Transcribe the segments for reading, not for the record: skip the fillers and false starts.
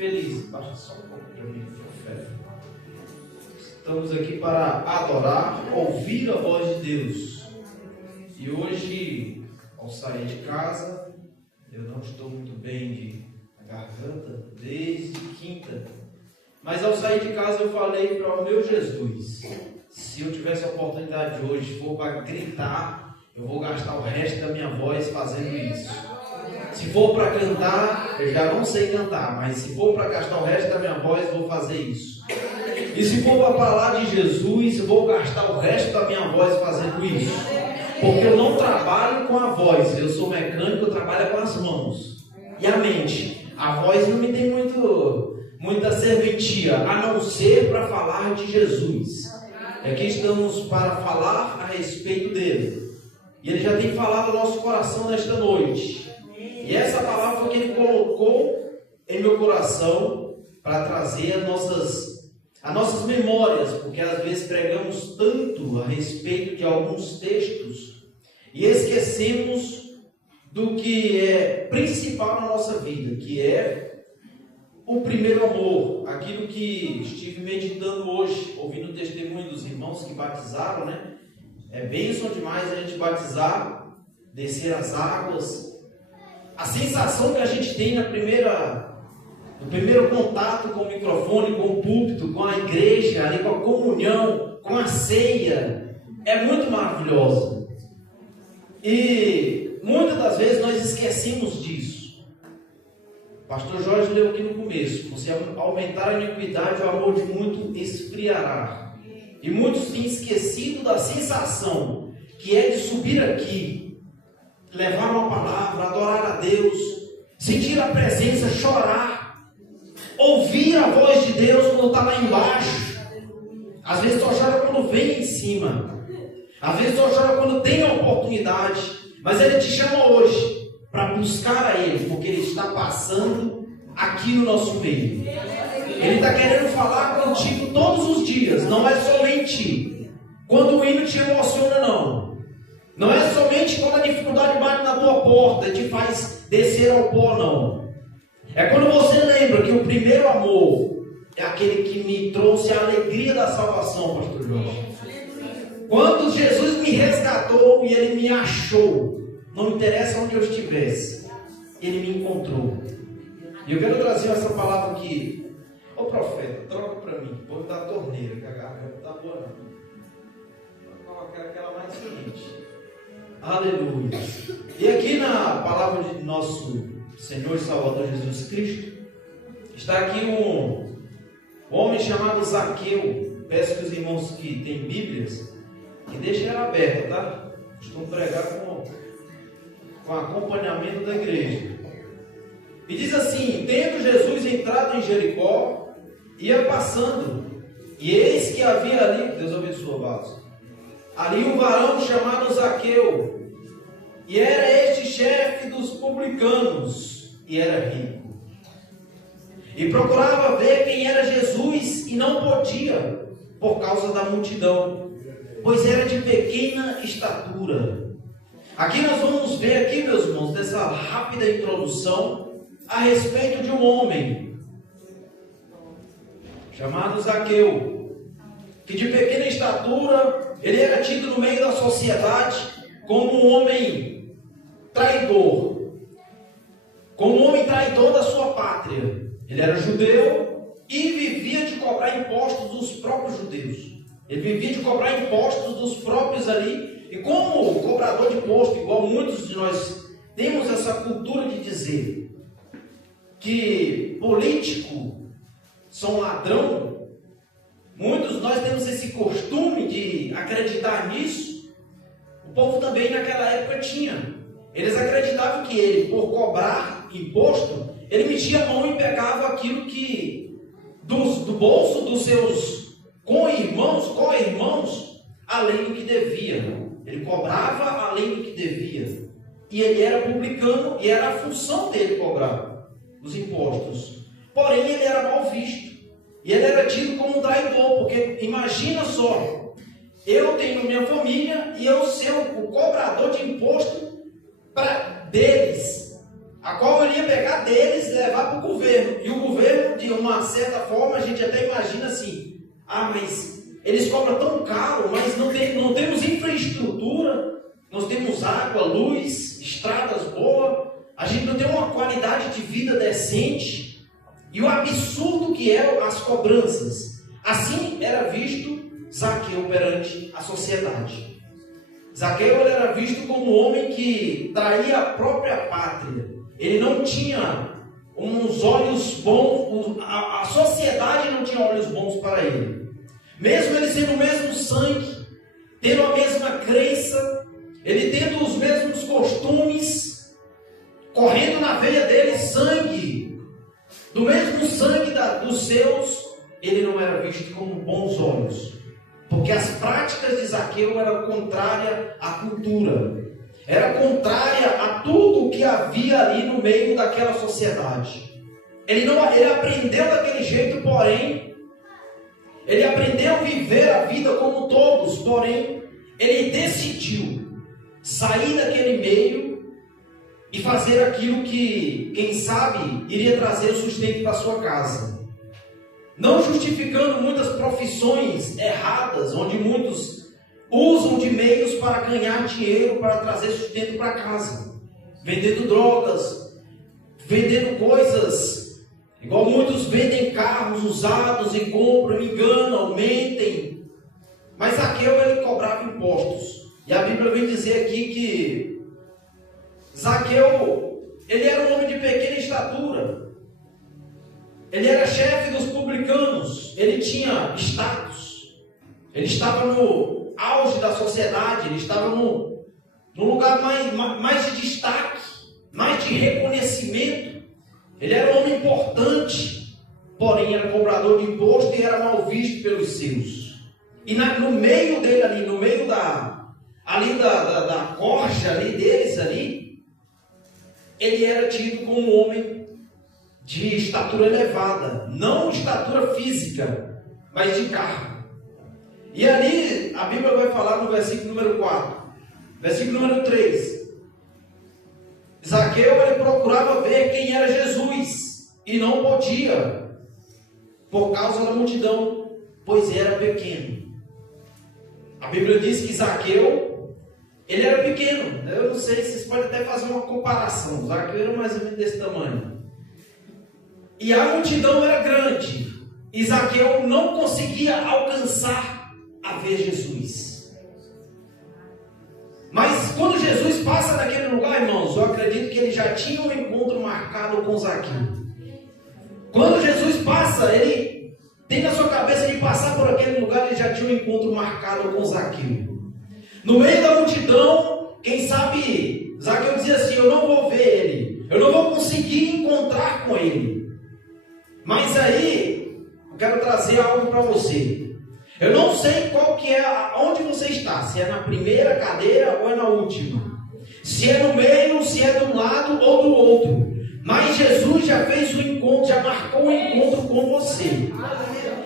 Feliz, baixa só um pouco para mim, profeta. Estamos aqui para adorar, ouvir a voz de Deus. E hoje, ao sair de casa, eu não estou muito bem de garganta desde quinta. Mas ao sair de casa eu falei para o meu Jesus: se eu tivesse a oportunidade de hoje for para gritar, eu vou gastar o resto da minha voz fazendo isso. Se for para cantar, eu já não sei cantar, mas se for para gastar o resto da minha voz, vou fazer isso. E se for para falar de Jesus, eu vou gastar o resto da minha voz fazendo isso. Porque eu não trabalho com a voz, eu sou mecânico, eu trabalho com as mãos e a mente. A voz não me tem muita serventia, a não ser para falar de Jesus. Aqui estamos para falar a respeito dele. E ele já tem falado ao nosso coração nesta noite. E essa palavra foi que ele colocou em meu coração para trazer as nossas memórias, porque às vezes pregamos tanto a respeito de alguns textos e esquecemos do que é principal na nossa vida, que é o primeiro amor, aquilo que estive meditando hoje, ouvindo o testemunho dos irmãos que batizaram, né? É bênção demais a gente batizar, descer as águas. A sensação que a gente tem no primeiro contato com o microfone, com o púlpito, com a igreja, ali, com a comunhão, com a ceia, é muito maravilhosa. E muitas das vezes nós esquecemos disso. O pastor Jorge leu aqui no começo: se aumentar a iniquidade, o amor de muito esfriará. E muitos têm esquecido da sensação que é de subir aqui, levar uma palavra, adorar a Deus, sentir a presença, chorar, ouvir a voz de Deus quando está lá embaixo. Às vezes só chora quando vem em cima, às vezes só chora quando tem a oportunidade, mas Ele te chama hoje para buscar a Ele, porque Ele está passando aqui no nosso meio. Ele está querendo falar contigo todos os dias, não é somente quando o hino te emociona, não. Não é somente quando a dificuldade bate na tua porta e te faz descer ao pó, não. É quando você lembra que o primeiro amor é aquele que me trouxe a alegria da salvação, pastor Jorge. Quando Jesus me resgatou e Ele me achou, não interessa onde eu estivesse, Ele me encontrou. E eu quero trazer essa palavra aqui. Ô profeta, troca para mim, vou dar a torneira, que a garganta está boa não. Vou colocar aquela mais quente. Aleluia. E aqui na palavra de nosso Senhor e Salvador Jesus Cristo, está aqui um homem chamado Zaqueu. Peço que os irmãos que têm Bíblias, que deixem ela aberta, tá? Costumo pregar com acompanhamento da igreja. E diz assim: tendo Jesus entrado em Jericó, ia passando, e eis que havia ali, Deus abençoe, vaso, ali um varão chamado Zaqueu, e era este chefe dos publicanos, e era rico. E procurava ver quem era Jesus, e não podia, por causa da multidão, pois era de pequena estatura. Aqui nós vamos ver aqui, meus irmãos, dessa rápida introdução, a respeito de um homem chamado Zaqueu, que de pequena estatura, ele era tido no meio da sociedade como um homem traidor, como um homem traidor da sua pátria. Ele era judeu e vivia de cobrar impostos dos próprios judeus. Ele vivia de cobrar impostos dos próprios ali, e como cobrador de imposto, igual muitos de nós temos essa cultura de dizer que político são ladrão, muitos de nós temos esse costume de acreditar nisso. O povo também naquela época tinha. Eles acreditavam que ele, por cobrar imposto, ele metia a mão e pegava aquilo que do bolso dos seus co-irmãos, além do que devia. Ele cobrava além do que devia. E ele era publicano e era a função dele cobrar os impostos. Porém, ele era mal visto. E ele era tido como um traidor, porque imagina só, eu tenho minha família e eu ser o cobrador de imposto deles, a qual eu iria pegar deles e levar para o governo. E o governo uma certa forma, a gente até imagina assim, mas eles cobram tão caro, mas não temos infraestrutura, nós temos água, luz, estradas boas, a gente não tem uma qualidade de vida decente, e o absurdo que é as cobranças. Assim era visto Zaqueu perante a sociedade. Zaqueu era visto como um homem que traía a própria pátria. Ele não tinha uns olhos bons, a sociedade não tinha olhos bons para ele. Mesmo ele sendo o mesmo sangue, tendo a mesma crença, ele tendo os mesmos costumes, correndo na veia dele sangue, do mesmo sangue dos seus, ele não era visto com bons olhos. Porque as práticas de Zaqueu eram contrárias à cultura, era contrária a tudo que havia ali no meio daquela sociedade. Ele aprendeu daquele jeito, porém, ele aprendeu a viver a vida como todos, porém, ele decidiu sair daquele meio e fazer aquilo que, quem sabe, iria trazer o sustento para sua casa. Não justificando muitas profissões erradas, onde muitos usam de meios para ganhar dinheiro, para trazer sustento para casa. Vendendo drogas, vendendo coisas, igual muitos vendem carros usados e compram, enganam, mentem. Mas Zaqueu, ele cobrava impostos. E a Bíblia vem dizer aqui que Zaqueu, ele era um homem de pequena estatura. Ele era chefe dos publicanos, ele tinha status, ele estava no auge da sociedade, ele estava no lugar mais de destaque, mais de reconhecimento. Ele era um homem importante, porém era cobrador de imposto e era mal visto pelos seus. E no meio dele ali, no meio da corja ali deles ali, ele era tido como um homem de estatura elevada, não estatura física, mas de cargo. E ali a Bíblia vai falar no versículo número 4, versículo número 3. Zaqueu, ele procurava ver quem era Jesus e não podia, por causa da multidão, pois era pequeno. A Bíblia diz que Zaqueu, ele era pequeno. Eu não sei, vocês podem até fazer uma comparação. Zaqueu era mais ou menos desse tamanho. E a multidão era grande. E Zaqueu não conseguia alcançar a ver Jesus. Mas quando Jesus passa naquele lugar, irmãos, eu acredito que ele já tinha um encontro marcado com Zaqueu. Quando Jesus passa, ele tem na sua cabeça de passar por aquele lugar, ele já tinha um encontro marcado com Zaqueu. No meio da multidão, quem sabe, Zaqueu dizia assim: eu não vou ver ele, eu não vou conseguir encontrar com ele. Mas aí, eu quero trazer algo para você. Eu não sei qual que é, onde você está, se é na primeira cadeira ou é na última, se é no meio, se é de um lado ou do outro, mas Jesus já fez o encontro, já marcou o encontro com você.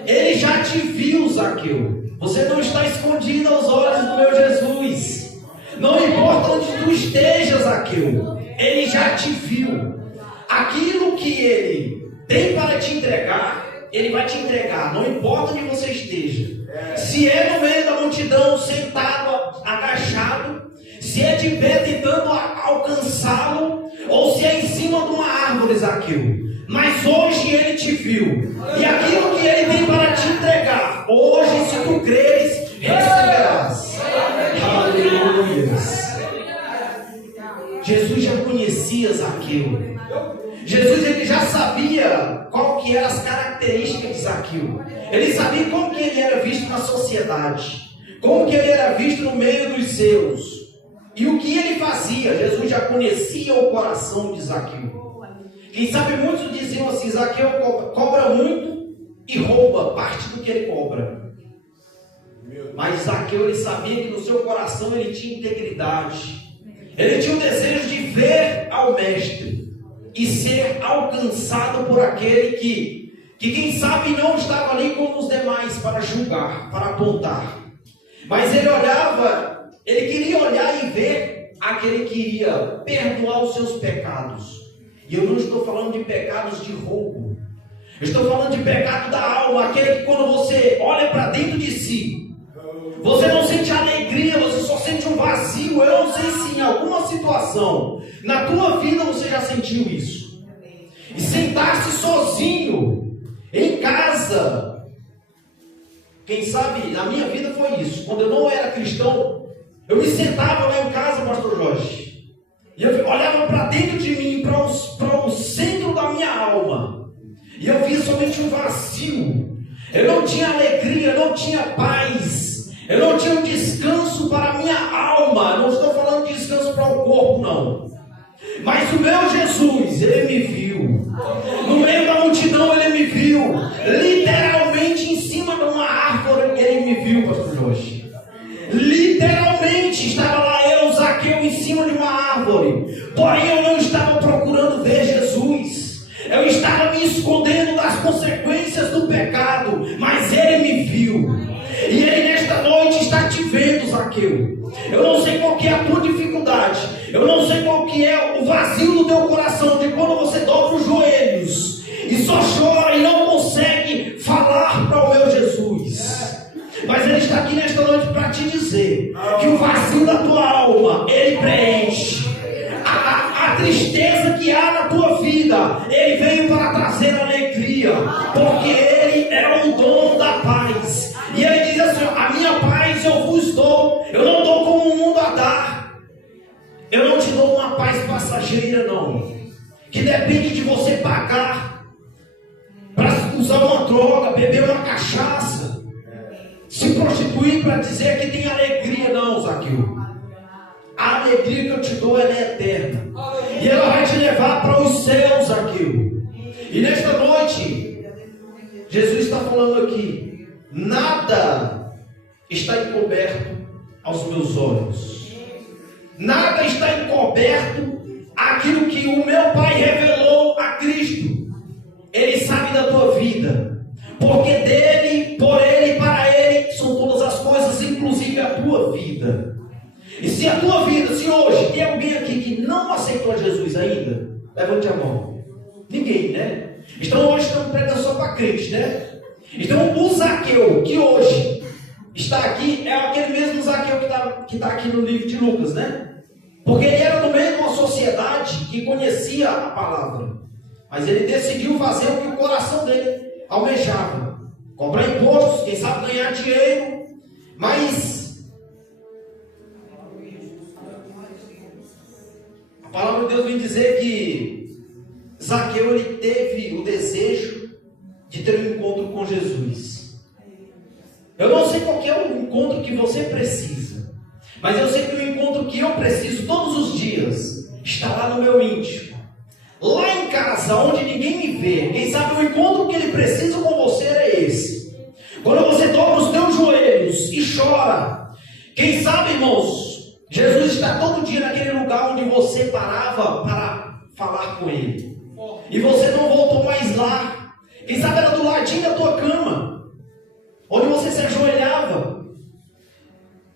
Ele já te viu, Zaqueu. Você não está escondido aos olhos do meu Jesus. Não importa onde tu estejas, Zaqueu, ele já te viu. Aquilo que ele tem para te entregar, ele vai te entregar, não importa onde você esteja. Se é no meio da multidão, sentado, agachado, se é de pé tentando alcançá-lo, ou se é em cima de uma árvore, Zaqueu. Mas hoje ele te viu. E aquilo que ele tem para te entregar, hoje, se tu creres, receberás. Aleluia. Jesus já conhecia Zaqueu. Jesus, ele já sabia qual que eram as características de Zaqueu. Ele sabia como que ele era visto na sociedade, como que ele era visto no meio dos seus, e o que ele fazia. Jesus já conhecia o coração de Zaqueu. Quem sabe muitos diziam assim: Zaqueu cobra muito e rouba parte do que ele cobra. Mas Zaqueu, ele sabia que no seu coração ele tinha integridade. Ele tinha o desejo de ver ao mestre e ser alcançado por aquele que quem sabe não estava ali como os demais para julgar, para apontar. Mas ele olhava, ele queria olhar e ver aquele que iria perdoar os seus pecados. E eu não estou falando de pecados de roubo. Eu estou falando de pecado da alma, aquele que quando você olha para dentro de si, você não sente alegria, você só sente um vazio. Eu não sei se em alguma situação na tua vida você já sentiu isso. E sentar-se sozinho em casa. Quem sabe na minha vida foi isso. Quando eu não era cristão, eu me sentava lá em casa, pastor Jorge, e eu olhava para dentro de mim, para o centro da minha alma, e eu via somente um vazio. Eu não tinha alegria, eu não tinha paz, eu não tinha um descanso para a minha alma. Não estou falando de descanso para o corpo, não. Mas o meu Jesus, Ele me viu. No meio da multidão, Ele me viu. Literalmente em cima de uma árvore, Ele me viu, pastor Jorge. Literalmente estava lá eu, Zaqueu, em cima de uma árvore. Porém eu não estava procurando ver Jesus. Eu estava me escondendo das consequências do pecado. Mas Ele me viu. E Ele nesta noite está te vendo, Zaqueu. Eu não sei qual que é a tua dificuldade. Eu não sei qual que é o vazio do teu coração, de quando você dobra os joelhos e só chora e não consegue falar para o meu Jesus. Mas Ele está aqui nesta noite para te dizer que o vazio da tua alma, Ele preenche. A tristeza que há na tua vida, Ele veio para trazer alegria, porque Ele é o dono da paz. E Ele diz assim: a minha paz eu vos dou. Eu não dou como o mundo a dar. Eu não te dou uma paz passageira, não, que depende de você pagar para usar uma droga, beber uma cachaça, se prostituir para dizer que tem alegria. Não, Zaqueu. A alegria que eu te dou, ela é eterna. E ela vai te levar para os céus, Zaqueu. E nesta noite, Jesus está falando aqui: nada está encoberto aos meus olhos. Nada está encoberto aquilo que o meu Pai revelou a Cristo. Ele sabe da tua vida, porque dele, por ele e para ele são todas as coisas, inclusive a tua vida. E se a tua vida, se hoje tem alguém aqui que não aceitou Jesus ainda, levante a mão. Ninguém, né? Então hoje estamos pregando só para crente, né? Então o Zaqueu que hoje está aqui é aquele mesmo Zaqueu que está aqui no livro de Lucas, né? Porque ele era do meio de uma sociedade que conhecia a palavra, mas ele decidiu fazer o que o coração dele almejava: cobrar impostos, quem sabe ganhar dinheiro. Mas a palavra de Deus vem dizer que Zaqueu, ele teve o desejo de ter um encontro com Jesus. Eu não sei qual que é o encontro que você precisa, mas eu sei que o encontro que eu preciso todos os dias está lá no meu íntimo, lá em casa, onde ninguém me vê. Quem sabe o encontro que ele precisa com você é esse. Quando você dobra os teus joelhos e chora. Quem sabe, irmãos, Jesus está todo dia naquele lugar onde você parava para falar com Ele, e você não voltou mais lá. Quem sabe era do ladinho da tua cama, onde você se ajoelhava,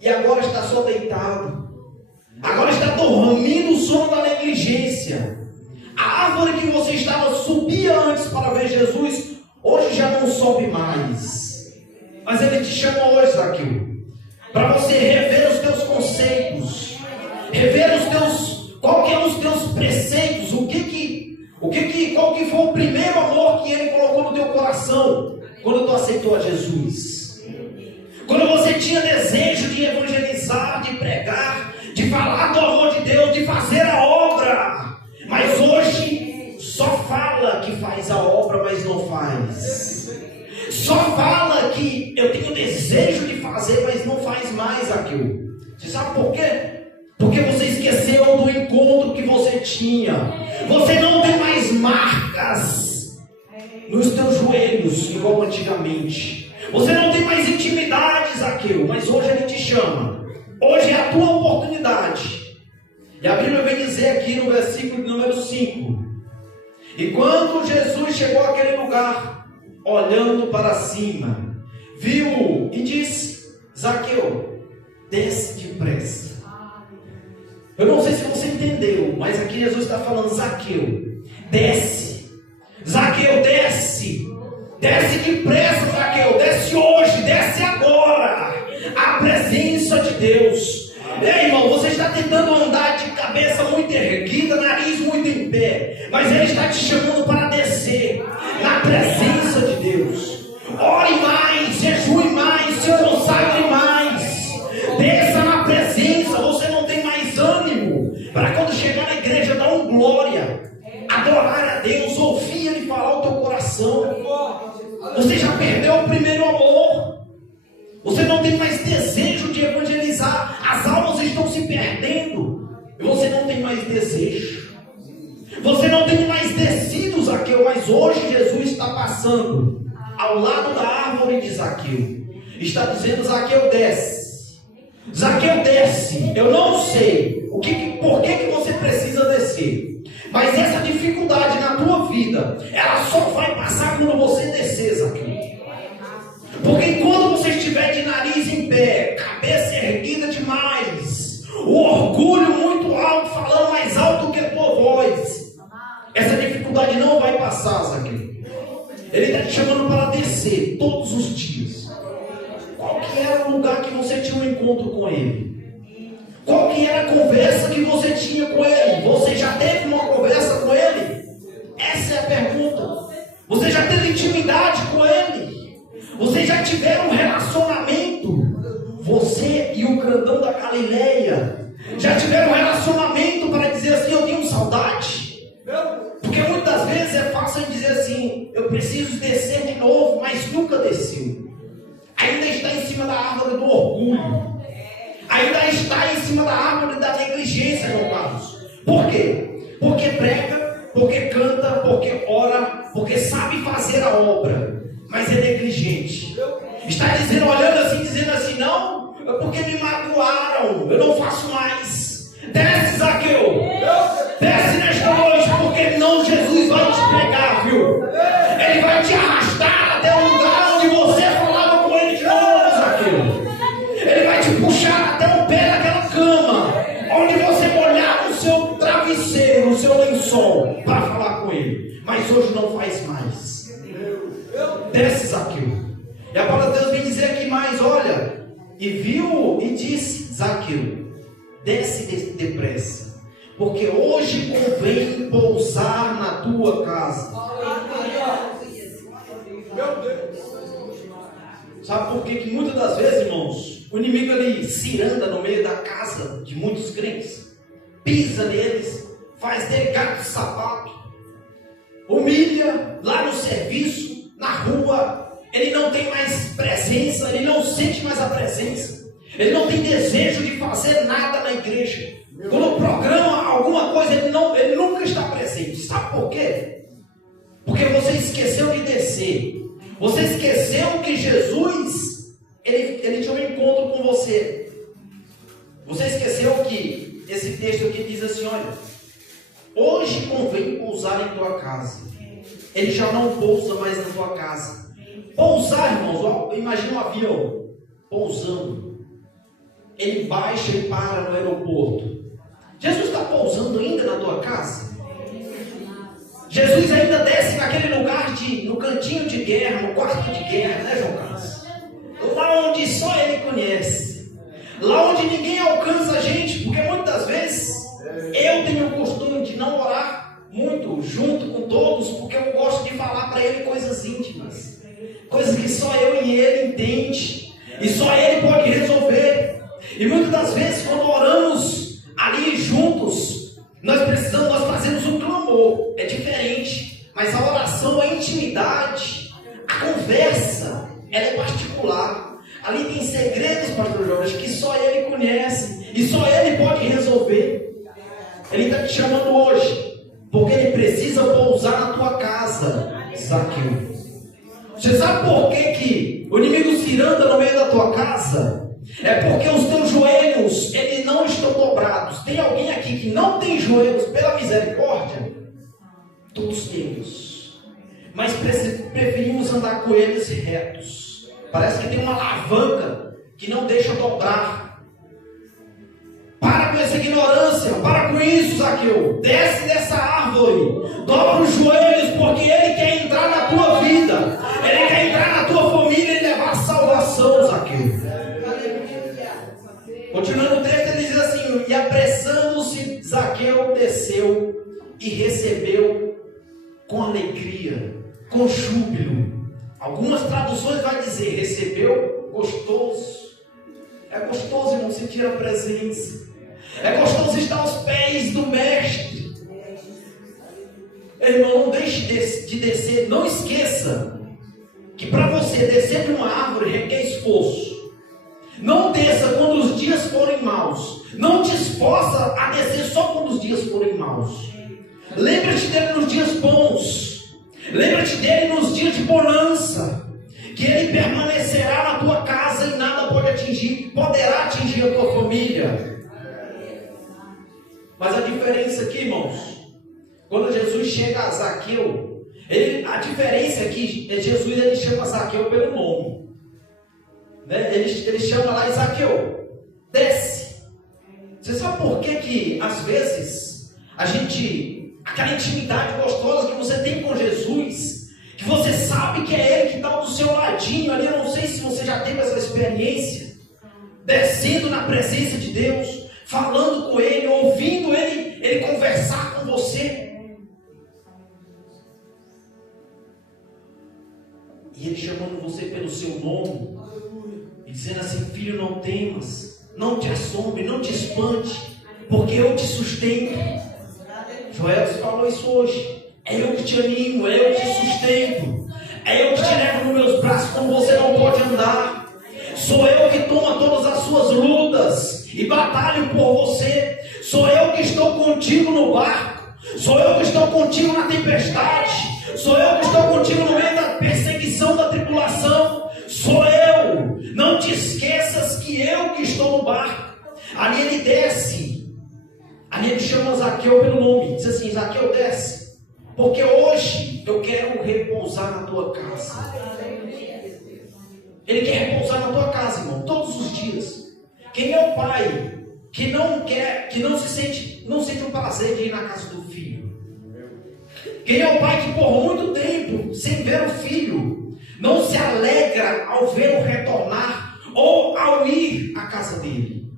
e agora está só deitado. Agora está dormindo o sono da negligência. A árvore que você estava, subia antes para ver Jesus, hoje já não sobe mais. Mas Ele te chama hoje, Zaqueu, para você rever os teus conceitos, rever os teus, qual que é os teus preceitos, qual que foi o primeiro amor que Ele colocou no teu coração quando tu aceitou a Jesus. Quando você tinha desejo de evangelizar, de pregar, de falar do amor de Deus, de fazer a obra, mas hoje só fala que faz a obra, mas não faz. Só fala que eu tenho desejo de fazer, mas não faz mais aquilo. Você sabe por quê? Porque você esqueceu do encontro que você tinha. Você não tem mais marcas nos teus joelhos igual antigamente. Você não tem mais intimidade, Zaqueu, mas hoje Ele te chama. Hoje é a tua oportunidade. E a Bíblia vem dizer aqui no versículo número 5: e quando Jesus chegou àquele lugar, olhando para cima, viu e disse: Zaqueu, desce depressa. Eu não sei se você entendeu, mas aqui Jesus está falando: Zaqueu, desce. Zaqueu, desce. Desce depressa, Zaqueu, desce hoje, desce agora. A presença de Deus. Ei, irmão, você está tentando andar de cabeça muito erguida, nariz muito em pé, mas Ele está te chamando para descer na presença de Deus. Ore mais, jejue mais, se consagre mais, desça na presença. Você não tem mais ânimo para quando chegar na igreja dar um glória, adorar a Deus, ouvir Ele falar o teu coração. Você já perdeu o primeiro amor. Você não tem mais desejo de evangelizar. As almas estão se perdendo e você não tem mais desejo. Você não tem mais descido, Zaqueu, mas hoje Jesus está passando ao lado da árvore de Zaqueu. Está dizendo: Zaqueu, desce. Zaqueu, desce. Eu não sei por que você precisa descer, mas essa dificuldade na tua vida, ela só vai passar quando você descer, Zaqueu. Porque enquanto você estiver de nariz em pé, cabeça erguida demais, o orgulho muito alto, falando mais alto que a tua voz, essa dificuldade não vai passar, Zaqueu. Ele está te chamando para descer todos os dias. Qual que era o lugar que você tinha um encontro com Ele? Qual que era a conversa que você tinha com Ele? Você já teve uma conversa com Ele? Essa é a pergunta. Você já teve intimidade com Ele? Vocês já tiveram um relacionamento? Você e o grandão da Galileia já tiveram um relacionamento para dizer assim: eu tenho saudade? Porque muitas vezes é fácil dizer assim: eu preciso descer de novo, mas nunca desceu. Ainda está em cima da árvore do orgulho. Ainda está em cima da árvore da negligência, meu Carlos. Por quê? Porque prega, porque canta, porque ora, porque sabe fazer a obra, mas é negligente. Está dizendo, olhando assim, dizendo assim: não, é porque me magoaram, eu não faço mais. Desce, Zaqueu, desce nesta noite, porque não, Jesus vai te pegar, viu? Ele vai te arrastar até o lugar onde você falava com Ele de novo, Zaqueu. Ele vai te puxar até o pé daquela cama, onde você molhava o seu travesseiro, o seu lençol, para falar com Ele. Mas hoje não faz mais. Desce, Zaqueu. E a palavra de Deus vem dizer aqui mais: olha, e viu e disse: Zaqueu, desce depressa, porque hoje convém pousar na tua casa. Meu Deus. Sabe por que muitas das vezes, irmãos, o inimigo ele se anda no meio da casa de muitos crentes, pisa neles, faz dele gato de sapato, humilha lá no serviço, na rua. Ele não tem mais presença, ele não sente mais a presença, ele não tem desejo de fazer nada na igreja. Quando programa alguma coisa, ele nunca está presente. Sabe por quê? Porque você esqueceu de descer. Você esqueceu que Jesus ele tinha um encontro com você. Você esqueceu que esse texto aqui diz assim: olha, hoje convém pousar em tua casa. Ele já não pousa mais na tua casa. Pousar, irmãos, imagina um avião pousando. Ele baixa e para no aeroporto. Jesus está pousando ainda na tua casa? Jesus ainda desce naquele lugar no cantinho de guerra, no quarto de guerra, né, João Carlos? Lá onde só Ele conhece. Lá onde ninguém alcança a gente, porque muitas vezes eu tenho o costume de não orar muito junto com todos, porque eu gosto de falar para Ele coisas íntimas, coisas que só eu e Ele entende, e só Ele pode resolver. E muitas das vezes quando oramos ali juntos, nós fazemos um clamor, é diferente, mas a oração, a intimidade, a conversa, ela é particular. Ali tem segredos, pastor Jorge, que só Ele conhece, e só Ele pode resolver. Ele está te chamando hoje, porque Ele precisa pousar na tua casa, Zaqueu. Você sabe por que o inimigo se anda no meio da tua casa? É porque os teus joelhos, eles não estão dobrados. Tem alguém aqui que não tem joelhos pela misericórdia? Todos temos. Mas preferimos andar com eles retos. Parece que tem uma alavanca que não deixa dobrar. Para com essa ignorância, para com isso, Zaqueu. Desce dessa árvore, dobra os joelhos, porque Ele quer entrar na tua vida. Ele quer entrar Continuando o texto, ele diz assim: e apressando-se, Zaqueu desceu e recebeu com alegria, com júbilo. Algumas traduções vai dizer, recebeu gostoso. É gostoso, irmão, sentir a presença. É gostoso estar aos pés do Mestre. Irmão, não deixe de descer. Não esqueça que para você descer de uma árvore requer esforço. Não desça quando os dias forem maus. Não te esforça a descer só quando os dias forem maus. Lembra-te dele nos dias bons. Lembra-te dele nos dias de bonança. Que ele permanecerá na tua casa e nada poderá atingir a tua família. Mas a diferença aqui, irmãos, quando Jesus chega a Zaqueu, a diferença aqui é Jesus, ele chama Zaqueu pelo nome. Né? Ele chama lá, Zaqueu, desce. Você sabe por que às vezes aquela intimidade gostosa que você tem com Jesus, que você sabe que é Ele que está do seu ladinho ali, eu não sei se você já teve essa experiência, descendo na presença de Deus, falando com Ele, ouvindo Ele conversar com você. E Ele chamando você pelo seu nome, e dizendo assim: filho, não temas, não te assombre, não te espante, porque eu te sustento. Joel falou isso hoje. É eu que te animo, é eu que te sustento, é eu que te levo nos meus braços quando você não pode andar. Sou eu que tomo todas as suas lutas e batalho por você. Sou eu que estou contigo no barco. Sou eu que estou contigo na tempestade. Sou eu que estou contigo no meio da perseguição, da tribulação. Sou eu. Não te esqueças que eu que estou no barco. Ali ele desce. Ali ele chama Zaqueu pelo nome. Diz assim: Zaqueu, desce, porque hoje eu quero repousar na tua casa. Ele quer repousar na tua casa, irmão, todos os dias. Quem é o pai que não sente o prazer de ir na casa do filho? Quem é o pai que por muito tempo, sem ver o filho, não se alegra ao vê-lo retornar ou ao ir à casa dele?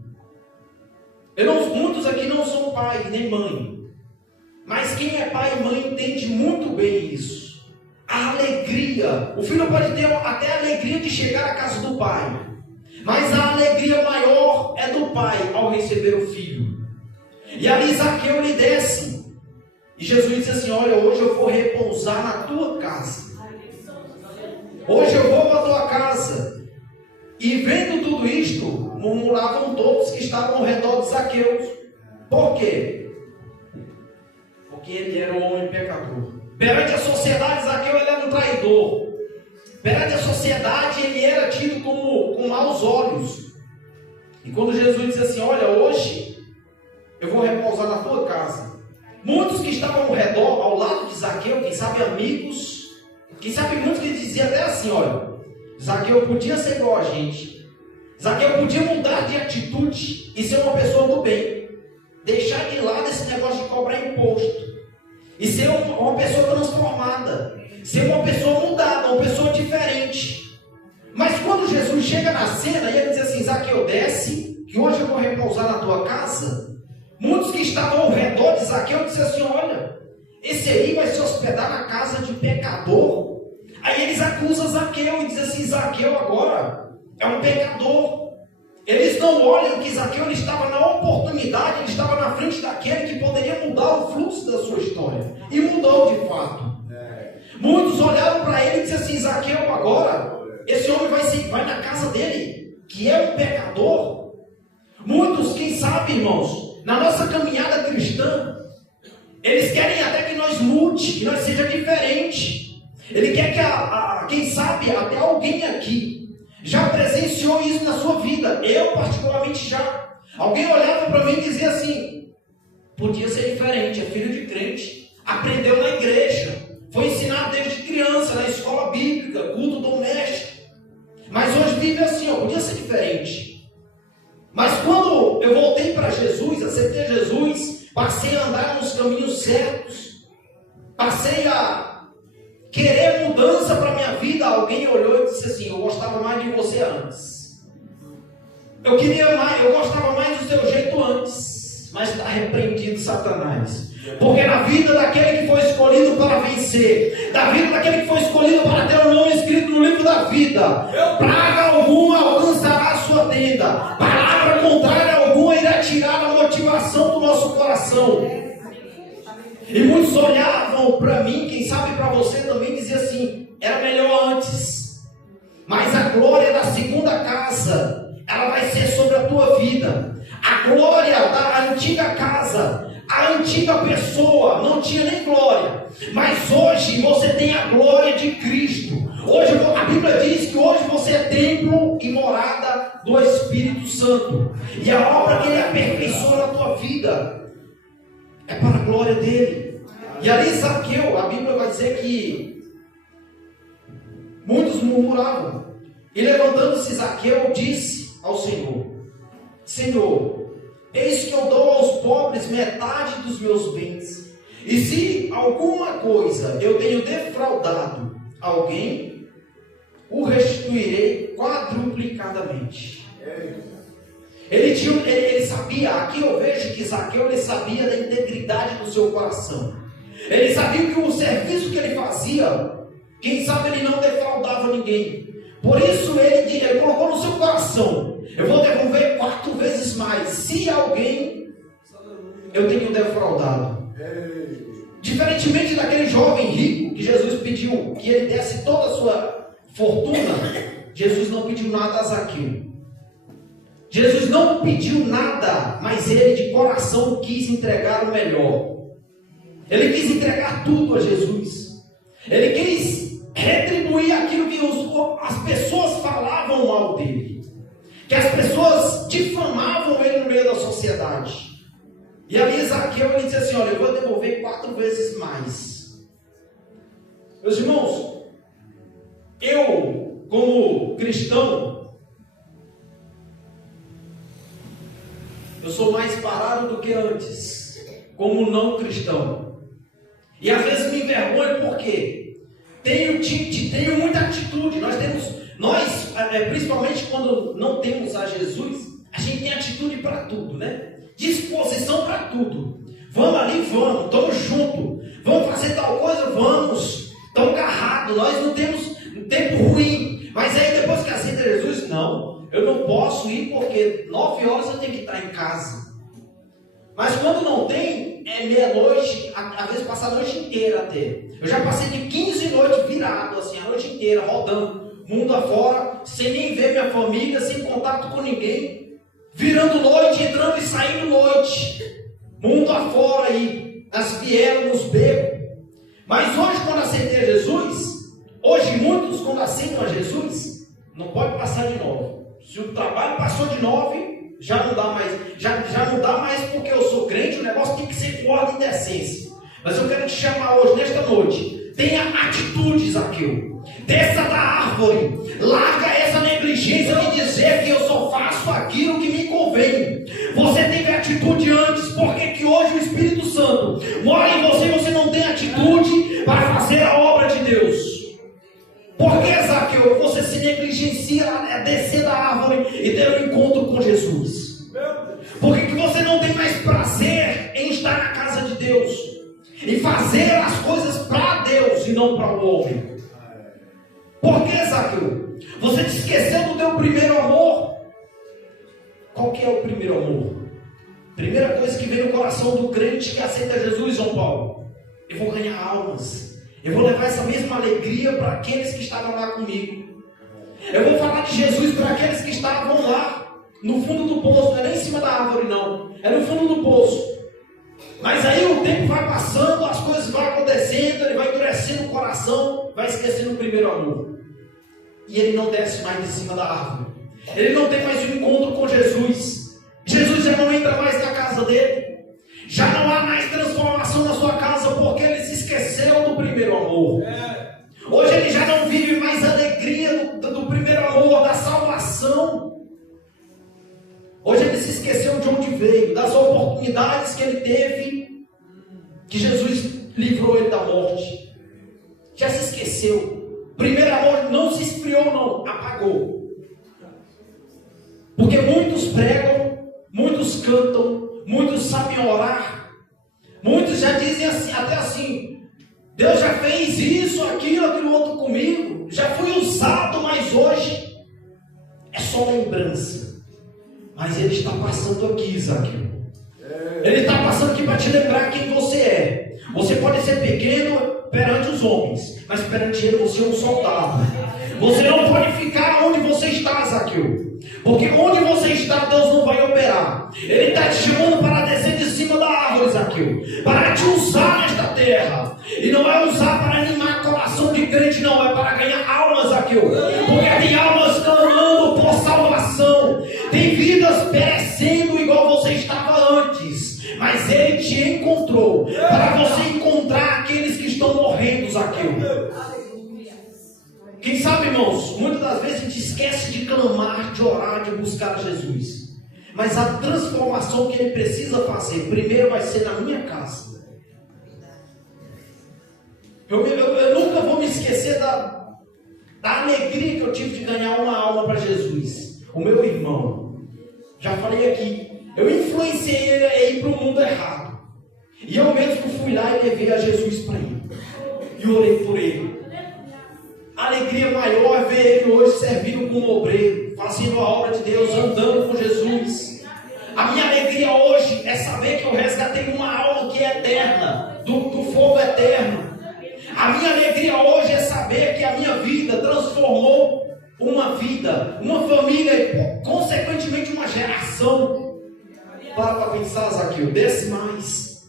Muitos aqui não são pai nem mãe, mas quem é pai e mãe entende muito bem isso. A alegria, o filho pode ter até a alegria de chegar à casa do pai, mas a alegria maior é do pai ao receber o filho. E ali Zaqueu lhe desce, e Jesus diz assim: olha, hoje eu vou repousar na tua casa. Hoje eu vou para a tua casa. E vendo tudo isto, murmuravam todos que estavam ao redor de Zaqueu. Por quê? Porque ele era um homem pecador. Perante a sociedade, Zaqueu ele era um traidor. Perante a sociedade, ele era tido com maus olhos. E quando Jesus diz assim: olha, hoje eu vou repousar na tua casa. Muitos que estavam ao redor, ao lado de Zaqueu, quem sabe amigos, quem sabe muitos que diziam até assim: olha, Zaqueu podia ser igual a gente. Zaqueu podia mudar de atitude e ser uma pessoa do bem. Deixar de lado esse negócio de cobrar imposto. E ser uma pessoa transformada. Ser uma pessoa mudada, uma pessoa diferente. Mas quando Jesus chega na cena e ele diz assim: Zaqueu, desce, que hoje eu vou repousar na tua casa. Muitos que estavam ao redor de Zaqueu disseram assim: olha, esse aí vai se hospedar na casa de pecador. Aí eles acusam Zaqueu e dizem assim: Zaqueu agora é um pecador. Eles não olham que Zaqueu ele estava na oportunidade, ele estava na frente daquele que poderia mudar o fluxo da sua história. E mudou de fato. Muitos olharam para ele e disseram assim: Zaqueu agora, esse homem vai na casa dele, que é um pecador. Muitos, quem sabe, irmãos, na nossa caminhada cristã, eles querem até que nós mude, que nós seja diferente. Ele quer que, quem sabe, até alguém aqui já presenciou isso na sua vida. Eu particularmente já. Alguém olhava para mim e dizia assim: podia ser diferente, é filho de crente, aprendeu na igreja, foi ensinado desde criança, na escola bíblica, culto doméstico, mas hoje vive assim, podia ser diferente. Mas quando eu voltei para Jesus, aceitei Jesus, passei a andar nos caminhos certos, passei a querer mudança para a minha vida, alguém olhou e disse assim: eu gostava mais de você antes. Eu queria mais, eu gostava mais do seu jeito antes, mas está repreendido Satanás. Porque na vida daquele que foi escolhido para vencer, na vida daquele que foi escolhido para ter o nome escrito no livro da vida, praga alguma alcançará a sua tenda, palavra contrária alguma irá tirar a motivação do nosso coração. E muitos olhavam para mim, quem sabe para você também, dizia assim: era melhor antes, mas a glória da segunda casa, ela vai ser sobre a tua vida. A glória da antiga casa, a antiga pessoa não tinha nem glória, mas hoje você tem a glória de Cristo. Hoje a Bíblia diz que hoje você é templo e morada do Espírito Santo, e a obra que Ele aperfeiçoa na tua vida é para a glória dele. E ali Zaqueu, a Bíblia vai dizer que muitos murmuravam, e levantando-se Zaqueu disse ao Senhor: Senhor, eis que eu dou aos pobres metade dos meus bens, e se alguma coisa eu tenho defraudado alguém, o restituirei quadruplicadamente. Ele sabia, aqui eu vejo que Zaqueu, ele sabia da integridade do seu coração. Ele sabia que o serviço que ele fazia, quem sabe ele não defraudava ninguém. Por isso ele colocou no seu coração: eu vou devolver 4 vezes mais, se alguém eu tenho defraudado. Diferentemente daquele jovem rico que Jesus pediu que ele desse toda a sua fortuna, Jesus não pediu nada a Zaqueu. Jesus não pediu nada, mas ele de coração quis entregar o melhor. Ele quis entregar tudo a Jesus. Ele quis retribuir aquilo que as pessoas falavam mal dele, que as pessoas difamavam ele no meio da sociedade. E ali Zaqueu, ele disse assim: olha, eu vou devolver 4 vezes mais. Meus irmãos, eu como cristão, eu sou mais parado do que antes, como não cristão. E às vezes me envergonho porque tenho muita atitude. Nós, principalmente quando não temos a Jesus, a gente tem atitude para tudo, né? Disposição para tudo. Vamos ali, vamos, estamos juntos. Vamos fazer tal coisa, vamos. Estamos agarrados, nós não temos um tempo ruim. Mas aí depois que aceita Jesus, não, eu não posso ir porque 9 horas eu tenho que estar em casa. Mas quando não tem, é meia-noite, às vezes passa a noite inteira até. Eu já passei de 15 noites virado, assim, a noite inteira, rodando, mundo afora, sem nem ver minha família, sem contato com ninguém, virando noite, entrando e saindo noite, mundo afora aí, nas vielas, nos becos. Mas hoje, quando aceitei a Jesus, hoje muitos, quando aceitam a Jesus, não pode passar de 9. Se o trabalho passou de 9, já não dá mais, já não dá mais porque eu sou crente, o negócio tem que ser com ordem e decência. Mas eu quero te chamar hoje, nesta noite, tenha atitude, Zaqueu. Desça da árvore, larga essa negligência de dizer que eu só faço aquilo que me convém. Você teve atitude antes, porque que hoje o Espírito Santo mora em você e você não tem atitude para fazer a obra de Deus. Por que, Zaqueu, você se negligencia a descer da árvore e ter um encontro com Jesus? Por que você não tem mais prazer em estar na casa de Deus, em fazer as coisas para Deus e não para o homem? Por que, Zaqueu? Você te esqueceu do teu primeiro amor? Qual que é o primeiro amor? Primeira coisa que vem no coração do crente que aceita Jesus, João Paulo: eu vou ganhar almas. Eu vou levar essa mesma alegria para aqueles que estavam lá comigo. Eu vou falar de Jesus para aqueles que estavam lá no fundo do poço. Não é nem em cima da árvore, não. É no fundo do poço. Mas aí o tempo vai passando, as coisas vão acontecendo, ele vai endurecendo o coração, vai esquecendo o primeiro amor. E ele não desce mais de cima da árvore. Ele não tem mais um encontro com Jesus. Jesus já não entra mais na casa dele. Já não há mais transformação na sua casa porque ele se esqueceu do primeiro amor. Hoje ele já não vive mais a alegria do primeiro amor, da salvação. Hoje ele se esqueceu de onde veio, das oportunidades que ele teve, que Jesus livrou ele da morte. Já se esqueceu. Primeiro amor não se esfriou, não, apagou. Porque muitos pregam, muitos cantam, muitos sabem orar, muitos já dizem assim, até assim: Deus já fez isso, aquilo outro comigo, já fui usado, mas hoje é só lembrança. Mas Ele está passando aqui, Zaqueu. Ele está passando aqui para te lembrar quem você é. Você pode ser pequeno perante os homens, mas perante Ele você é um soldado. Você não pode ficar onde você está, Zaqueu, porque onde você está Deus não vai operar. Ele está te chamando para descer de cima da árvore, Zaqueu, para te usar nesta terra. E não é usar para animar coração de crente, não, é para ganhar almas, Zaqueu, porque tem almas clamando por salvação, tem vidas perecendo igual você estava antes, mas Ele te encontrou para você encontrar aqueles que estão morrendo, Zaqueu. Quem sabe, irmãos, muitas das vezes a gente esquece de clamar, de orar, de buscar Jesus, mas a transformação que Ele precisa fazer primeiro vai ser na minha casa. Eu nunca vou me esquecer da alegria que eu tive de ganhar uma alma para Jesus. O meu irmão, já falei aqui, eu influenciei ele a ir para o mundo errado, e eu mesmo fui lá e levei a Jesus para ele, e orei por ele. A alegria maior é ver ele hoje servindo como obreiro, fazendo a obra de Deus, andando com Jesus. A minha alegria hoje é saber que eu resgatei uma alma que é eterna, do fogo eterno. A minha alegria hoje é saber que a minha vida transformou uma vida, uma família e consequentemente uma geração. Para pensar, Zaqueu, desce mais.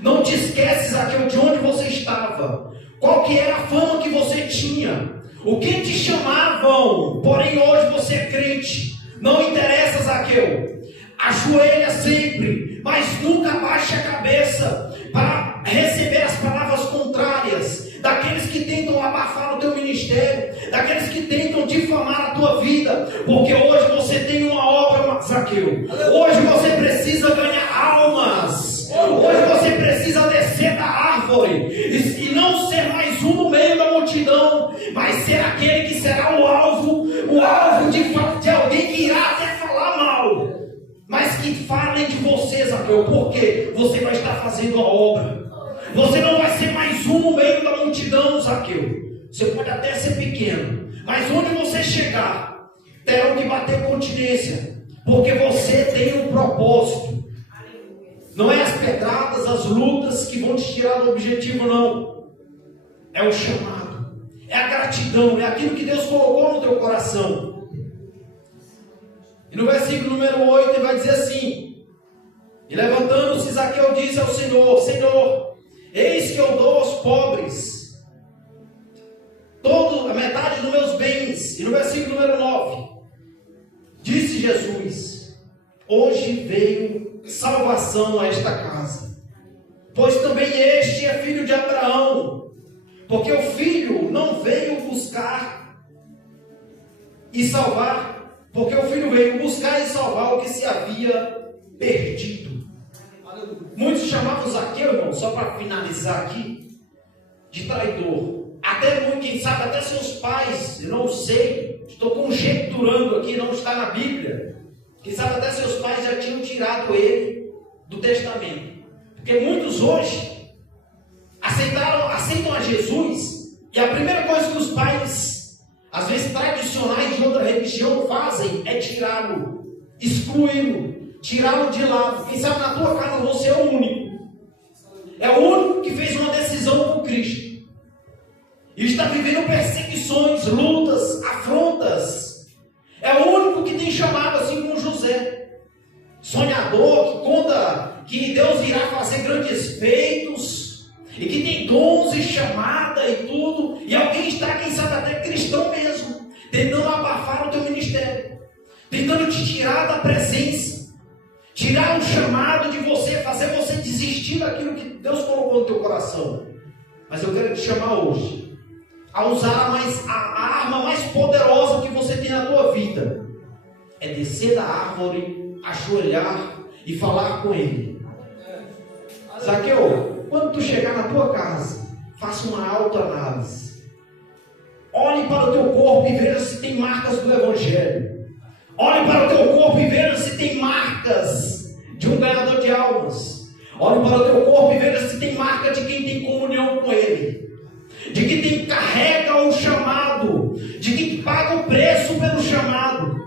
Não te esqueces, Zaqueu, de onde você estava, qual que era a fama que você tinha, o que te chamavam, porém hoje você é crente. Não interessa, Zaqueu, ajoelha sempre, mas nunca baixe a cabeça para receber as palavras contrárias daqueles que tentam abafar o teu ministério, daqueles que tentam difamar a tua vida, porque hoje você tem uma obra, Zaqueu. Hoje você precisa ganhar almas. Hoje você precisa descer da árvore e não ser mais um no meio da multidão, mas ser aquele que será o alvo de alguém que irá até falar mal, mas que falem de você, Zaqueu, porque você vai estar fazendo a obra. Você não vai ser mais um no meio da multidão, Zaqueu. Você pode até ser pequeno, mas onde você chegar, terão que bater continência, porque você tem um propósito. Não é as pedradas, as lutas que vão te tirar do objetivo, não. É o chamado, é a gratidão, é aquilo que Deus colocou no teu coração. E no versículo número 8 ele vai dizer assim: e levantando-se, Zaqueu disse ao Senhor: Senhor, eis que eu dou aos pobres a metade dos meus bens. E no versículo número 9, disse Jesus: hoje veio salvação a esta casa, pois também este é filho de Abraão, porque o filho não veio buscar e salvar, porque o filho veio buscar e salvar o que se havia perdido. Muitos chamavam Zaqueu, irmão, só para finalizar aqui, de traidor. Até, quem sabe, até seus pais, eu não sei, estou conjecturando aqui, não está na Bíblia. Quem sabe até seus pais já tinham tirado ele do testamento. Porque muitos hoje aceitam a Jesus, e a primeira coisa que os pais, às vezes tradicionais de outra religião, fazem é tirá-lo, excluí-lo, tirá-lo de lado. Quem sabe na tua casa você é o único. É o único que fez uma decisão por Cristo. E está vivendo perseguições, lutas, afrontas. É o único que tem chamado assim como José. Sonhador, que conta que Deus irá fazer grandes feitos. E que tem dons e chamada e tudo. E alguém está, quem sabe até cristão mesmo, tentando abafar o teu ministério. Tentando te tirar da presença. Tirar o chamado de você, fazer você desistir daquilo que Deus colocou no teu coração. Mas eu quero te chamar hoje a usar a arma mais poderosa que você tem na tua vida. É descer da árvore, ajoelhar e falar com Ele. Zaqueu, quando tu chegar na tua casa, faça uma autoanálise. Olhe para o teu corpo e veja se tem marcas do Evangelho. Olhe para o teu corpo e veja se tem marcas de um ganhador de almas. Olhe para o teu corpo e veja se tem marca de quem tem comunhão com Ele, de quem carrega o chamado, de quem paga o preço pelo chamado.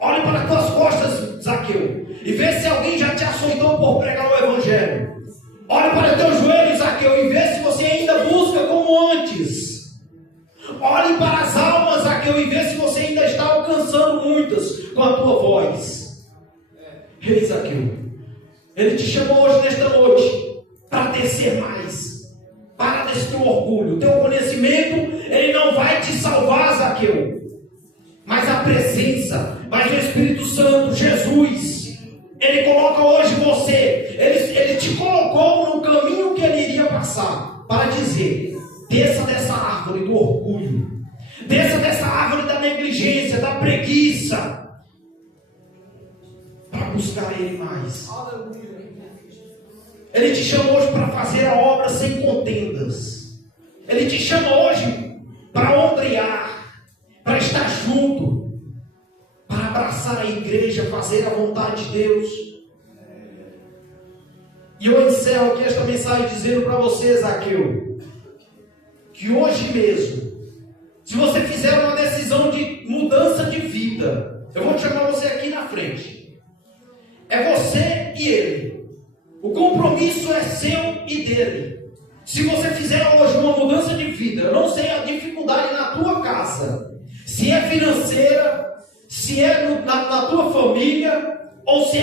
Olhe para as tuas costas, Zaqueu, e vê se alguém já te açoitou por pregar o Evangelho. Olhe para os teus joelhos, Zaqueu, e vê se você ainda busca como antes. Olhe para as almas, Zaqueu, e vê se você ainda está alcançando muitas com a tua voz. Ei, Zaqueu, Ele te chamou hoje, nesta noite, para tecer mais. Para desse teu orgulho. O teu conhecimento, ele não vai te salvar, Zaqueu. Mas a presença, mas o Espírito Santo, Jesus, Ele coloca hoje você. Ele te colocou no caminho que Ele iria passar. Para dizer, desça dessa árvore do orgulho. Desça dessa árvore da negligência, da preguiça. Para buscar Ele mais. Ele te chama hoje para fazer a obra sem contendas. Ele te chama hoje para ombrear, para estar junto, para abraçar a igreja, fazer a vontade de Deus. E eu encerro aqui esta mensagem dizendo para você, Zaqueu, que hoje mesmo, se você fizer uma decisão de mudança de vida, eu vou chamar você aqui na frente. É você e ele. O compromisso é seu e dele. Se você fizer hoje uma mudança de vida, eu não sei a dificuldade na tua casa, se é financeira, se é na tua família, ou se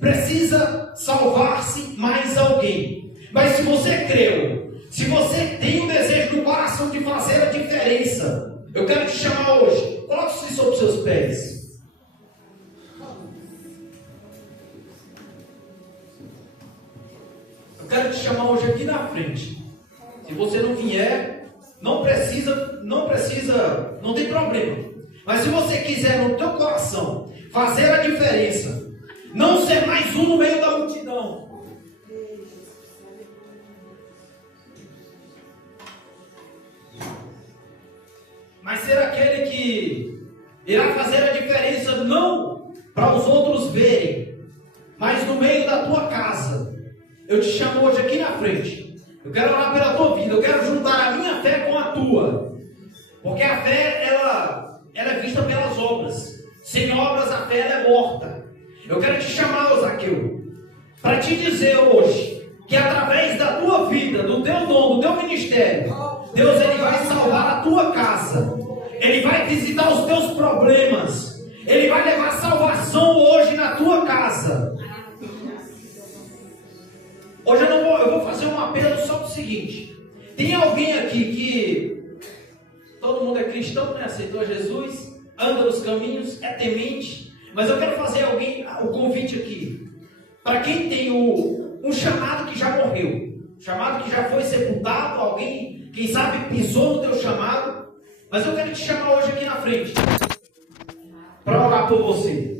precisa salvar-se mais alguém. Mas se você creu, se você tem o desejo no coração de fazer a diferença, eu quero te chamar hoje. Coloque-se sobre os seus pés. Eu quero te chamar hoje aqui na frente. Se você não vier, não tem problema. Mas se você quiser no teu coração fazer a diferença, não ser mais um no meio da multidão, mas ser aquele que irá fazer a diferença não para os outros verem, mas no meio da tua casa, eu te chamo hoje aqui na frente. Eu quero orar pela tua vida. Eu quero juntar a minha fé com a tua. Porque a fé, ela é vista pelas obras. Sem obras, a fé ela é morta. Eu quero te chamar, Zaqueu, para te dizer hoje que através da tua vida, do teu dom, do teu ministério, Deus ele vai salvar a tua casa. Ele vai visitar os teus problemas. Ele vai levar salvação hoje na tua casa. Hoje eu vou fazer um apelo só para o seguinte. Tem alguém aqui que todo mundo é cristão, né? Aceitou Jesus, anda nos caminhos, é temente. Mas eu quero fazer o convite aqui. Para quem tem um chamado que já morreu, chamado que já foi sepultado, alguém, quem sabe, pisou no teu chamado. Mas eu quero te chamar hoje aqui na frente para orar por você.